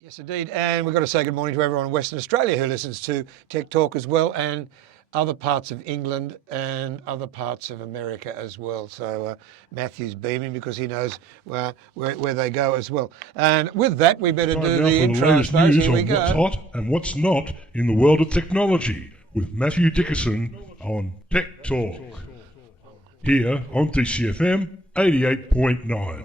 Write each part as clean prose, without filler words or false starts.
Yes, indeed. And we've got to say good morning to everyone in Western Australia who listens to Tech Talk as well, and other parts of England and other parts of America as well. So Matthew's beaming because he knows where they go as well. And with that, we better Time do now the for the intro, I latest suppose. news Here we on what's go. hot and what's not in the world of technology with Matthew Dickerson on Tech Talk. Here on TCFM 88.9.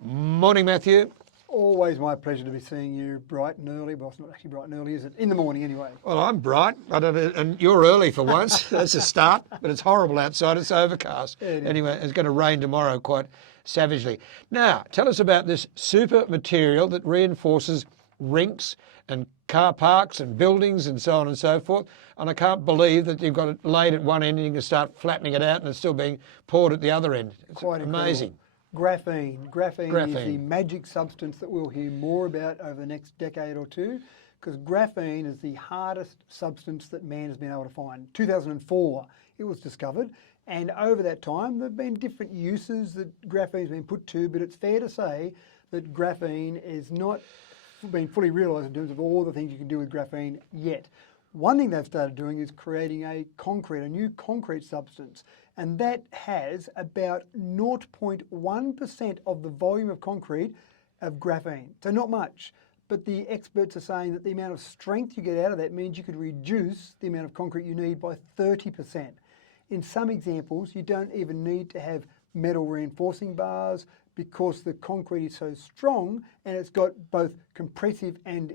Morning, Matthew. Always my pleasure to be seeing you bright and early. Well, it's not actually bright and early, is it? In the morning, anyway. Well, I'm bright, and you're early for once. That's a start, but it's horrible outside. It's overcast. Yeah, it is. Anyway, it's going to rain tomorrow quite savagely. Now, tell us about this super material that reinforces rinks and car parks and buildings and so on and so forth. And I can't believe that you've got it laid at one end and you can start flattening it out and it's still being poured at the other end. It's Quite amazing. incredible. Graphene is the magic substance that we'll hear more about over the next decade or two, because graphene is the hardest substance that man has been able to find. 2004 it was discovered, and over that time there have been different uses that graphene's been put to, but it's fair to say that graphene is not been fully realised in terms of all the things you can do with graphene yet. One thing they've started doing is creating a new concrete substance, and that has about 0.1% of the volume of concrete of graphene. So not much, but the experts are saying that the amount of strength you get out of that means you could reduce the amount of concrete you need by 30%. In some examples, you don't even need to have metal reinforcing bars because the concrete is so strong and it's got both compressive and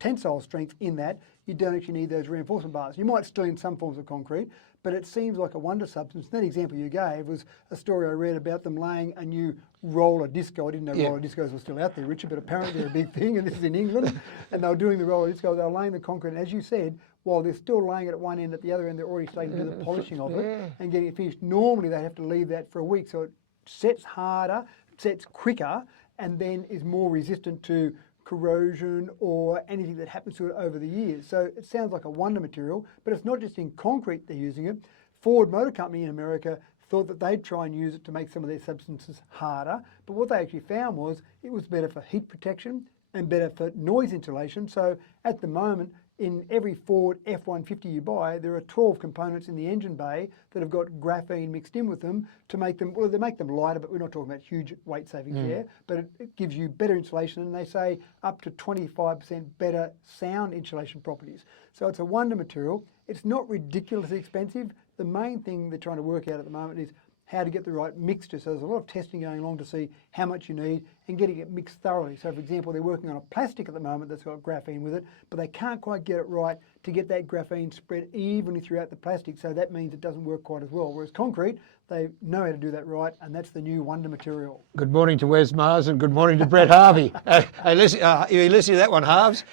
tensile strength in that. You don't actually need those reinforcement bars. You might still in some forms of concrete, but it seems like a wonder substance. That example you gave was a story I read about them laying a new roller disco. I didn't know roller discos were still out there, Richard, but apparently they're a big thing, and this is in England. And they were doing the roller disco. They were laying the concrete, and as you said, while they're still laying it at one end, at the other end, they're already starting to do the polishing of it and getting it finished. Normally, they have to leave that for a week, so it sets harder, sets quicker, and then is more resistant to corrosion or anything that happens to it over the years. So it sounds like a wonder material, but it's not just in concrete they're using it. Ford Motor Company in America thought that they'd try and use it to make some of their substances harder, but what they actually found was it was better for heat protection and better for noise insulation. So at the moment, in every Ford F-150 you buy, there are 12 components in the engine bay that have got graphene mixed in with them to make them, well, they make them lighter, but we're not talking about huge weight savings there, but it gives you better insulation, and they say up to 25% better sound insulation properties. So it's a wonder material. It's not ridiculously expensive. The main thing they're trying to work out at the moment is how to get the right mixture. So there's a lot of testing going along to see how much you need and getting it mixed thoroughly. So for example, they're working on a plastic at the moment that's got graphene with it, but they can't quite get it right to get that graphene spread evenly throughout the plastic. So that means it doesn't work quite as well. Whereas concrete, they know how to do that right, and that's the new wonder material. Good morning to Wes Mars and good morning to Brett Harvey. Hey, listen, you listen to that one, Harves?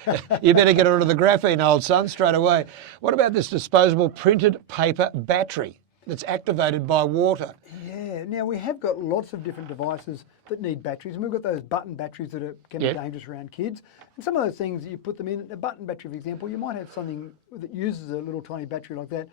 You better get onto the graphene, old son, straight away. What about this disposable printed paper battery that's activated by water? Yeah, now we have got lots of different devices that need batteries, and we've got those button batteries that can be dangerous around kids. And some of those things that you put them in, a button battery, for example, you might have something that uses a little tiny battery like that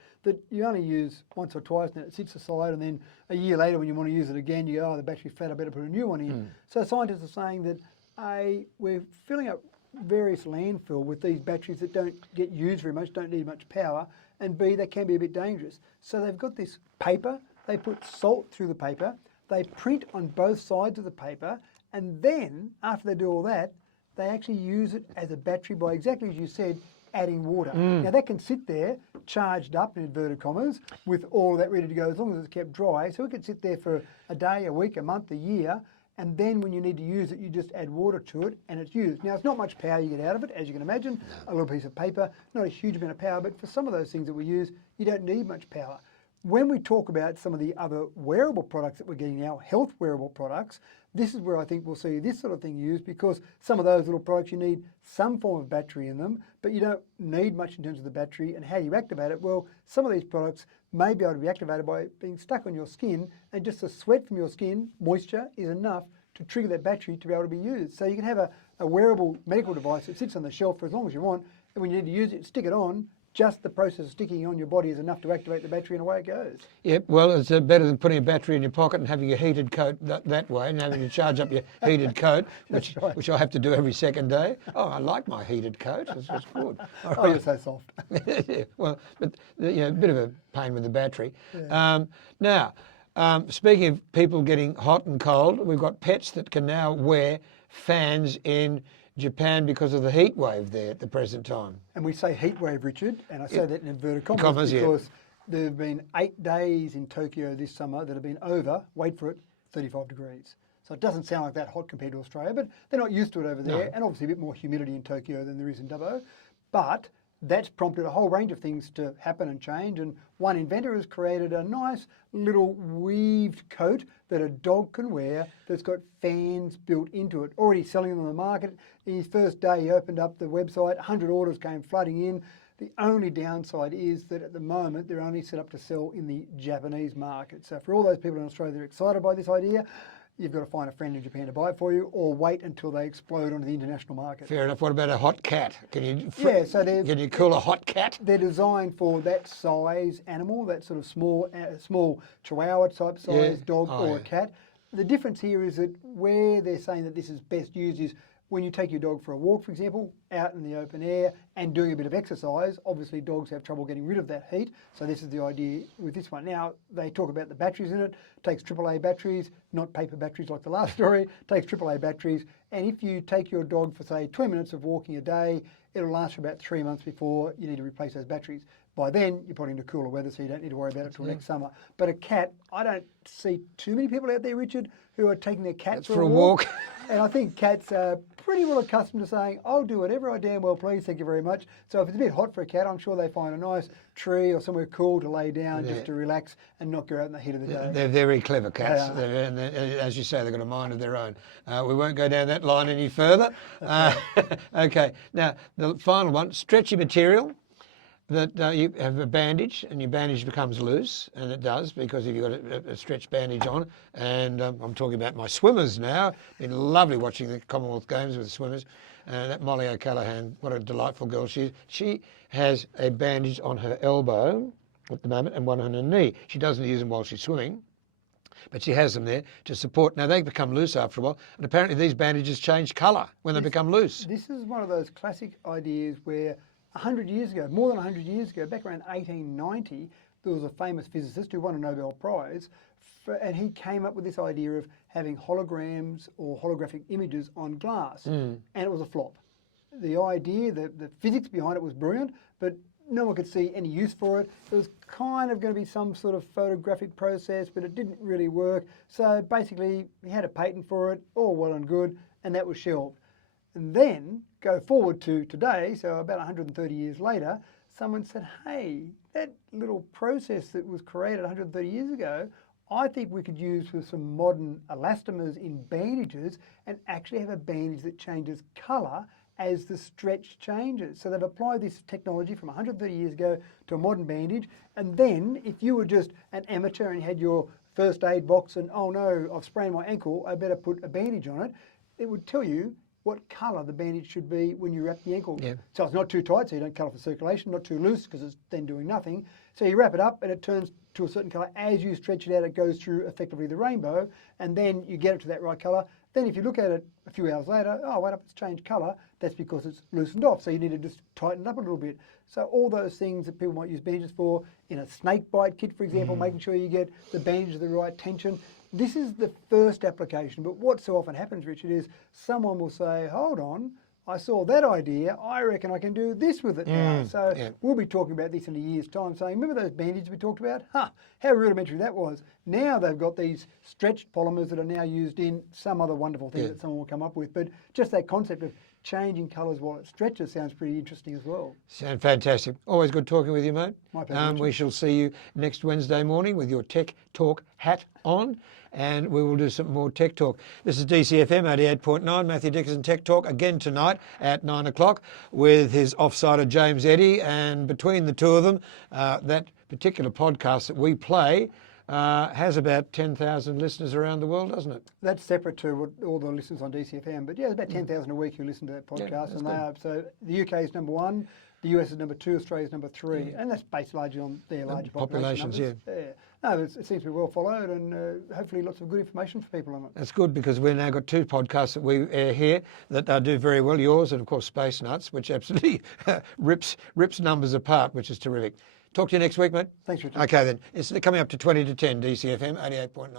you only use once or twice, and it sits aside, and then a year later when you want to use it again, you go, oh, the battery's flat, I better put a new one in. So scientists are saying that we're filling up various landfill with these batteries that don't get used very much, don't need much power, and B, they can be a bit dangerous. So they've got this paper, they put salt through the paper, they print on both sides of the paper, and then, after they do all that, they actually use it as a battery by, exactly as you said, adding water. Now that can sit there, charged up in inverted commas, with all of that ready to go, as long as it's kept dry. So it could sit there for a day, a week, a month, a year, and then when you need to use it, you just add water to it and it's used. Now, it's not much power you get out of it, as you can imagine. A little piece of paper, not a huge amount of power, but for some of those things that we use, you don't need much power. When we talk about some of the other wearable products that we're getting now, health wearable products, this is where I think we'll see this sort of thing used, because some of those little products, you need some form of battery in them, but you don't need much in terms of the battery. And how do you activate it? Well, some of these products may be able to be activated by being stuck on your skin, and just the sweat from your skin, moisture, is enough to trigger that battery to be able to be used. So you can have a wearable medical device that sits on the shelf for as long as you want, and when you need to use it, stick it on, just the process of sticking it on your body is enough to activate the battery and away it goes. Yep, well, it's better than putting a battery in your pocket and having your heated coat that way and having to charge up your heated coat, which I have to do every second day. Oh, I like my heated coat. It's good. Oh, you're so soft. Yeah, well, but a bit of a pain with the battery. Yeah. Now, speaking of people getting hot and cold, we've got pets that can now wear fans in Japan because of the heat wave there at the present time. And we say heat wave, Richard, and I say that in inverted commas because there have been 8 days in Tokyo this summer that have been over, wait for it, 35 degrees. So it doesn't sound like that hot compared to Australia, but they're not used to it over there, and obviously a bit more humidity in Tokyo than there is in Dubbo. But that's prompted a whole range of things to happen and change, and one inventor has created a nice little weaved coat that a dog can wear that's got fans built into it. Already selling them on the market. His first day he opened up the website, 100 orders came flooding in. The only downside is that at the moment they're only set up to sell in the Japanese market. So for all those people in Australia that are excited by this idea, you've got to find a friend in Japan to buy it for you, or wait until they explode onto the international market. Fair enough. What about a hot cat? Can you cool a hot cat? They're designed for that size animal, that sort of small Chihuahua type size dog or a cat. The difference here is that where they're saying that this is best used is when you take your dog for a walk, for example, out in the open air and doing a bit of exercise. Obviously dogs have trouble getting rid of that heat, so this is the idea with this one. Now, they talk about the batteries in it. It takes AAA batteries, not paper batteries like the last story. It takes AAA batteries, and if you take your dog for, say, 20 minutes of walking a day, it'll last for about 3 months before you need to replace those batteries. By then, you're putting into cooler weather, so you don't need to worry about it till next summer. But a cat, I don't see too many people out there, Richard, who are taking their cats for a walk. And I think cats are pretty well accustomed to saying, I'll do whatever I damn well please, thank you very much. So if it's a bit hot for a cat, I'm sure they find a nice tree or somewhere cool to lay down just to relax and not go out in the heat of the day. They're very clever cats. And as you say, they've got a mind of their own. We won't go down that line any further. Okay, now the final one, stretchy material. That you have a bandage and your bandage becomes loose, and it does because if you've got a stretch bandage on, and I'm talking about my swimmers now. Been lovely watching the Commonwealth Games with the swimmers. That Molly O'Callaghan, what a delightful girl she is. She has a bandage on her elbow at the moment and one on her knee. She doesn't use them while she's swimming, but she has them there to support. Now they become loose after a while, and apparently these bandages change colour when they become loose. This is one of those classic ideas where 100 years ago, more than 100 years ago, back around 1890, there was a famous physicist who won a Nobel Prize, and he came up with this idea of having holograms or holographic images on glass, and it was a flop. The idea, the physics behind it was brilliant, but no one could see any use for it. It was kind of going to be some sort of photographic process, but it didn't really work. So basically, he had a patent for it, all well and good, and that was shelved. And then go forward to today, so about 130 years later, someone said, hey, that little process that was created 130 years ago, I think we could use with some modern elastomers in bandages and actually have a bandage that changes colour as the stretch changes. So they've applied this technology from 130 years ago to a modern bandage, and then if you were just an amateur and you had your first aid box and, oh no, I've sprained my ankle, I better put a bandage on it, it would tell you what colour the bandage should be when you wrap the ankle. Yeah. So it's not too tight, so you don't cut off the circulation, not too loose because it's then doing nothing. So you wrap it up and it turns to a certain colour. As you stretch it out, it goes through effectively the rainbow, and then you get it to that right colour. Then if you look at it a few hours later, oh, wait up, it's changed colour. That's because it's loosened off, so you need to just tighten it up a little bit. So all those things that people might use bandages for, in a snake bite kit, for example, making sure you get the bandage of the right tension. This is the first application, but what so often happens, Richard, is someone will say, hold on, I saw that idea, I reckon I can do this with it now. So we'll be talking about this in a year's time, saying, remember those bandages we talked about? How rudimentary that was. Now they've got these stretched polymers that are now used in some other wonderful thing that someone will come up with. But just that concept of changing colours while it stretches sounds pretty interesting as well. Sound fantastic. Always good talking with you, mate. My pleasure. We shall see you next Wednesday morning with your Tech Talk hat on, and we will do some more Tech Talk. This is DCFM 88.9, Matthew Dickinson Tech Talk, again tonight at 9 o'clock with his offsider James Eddy, and between the two of them, that particular podcast that we play has about 10,000 listeners around the world, doesn't it? That's separate to what all the listeners on DCFM, but yeah, there's about 10,000 a week who listen to that podcast, and they are, so the UK is number one. The US is number 2, Australia's number 3, and that's based largely on their larger populations, numbers. No, it seems to be well followed, and hopefully lots of good information for people on it. That's good, because we've now got 2 podcasts that we air here that do very well. Yours and, of course, Space Nuts, which absolutely rips numbers apart, which is terrific. Talk to you next week, mate. Thanks, Richard. Okay, then. It's coming up to 20 to 10, DCFM 88.9.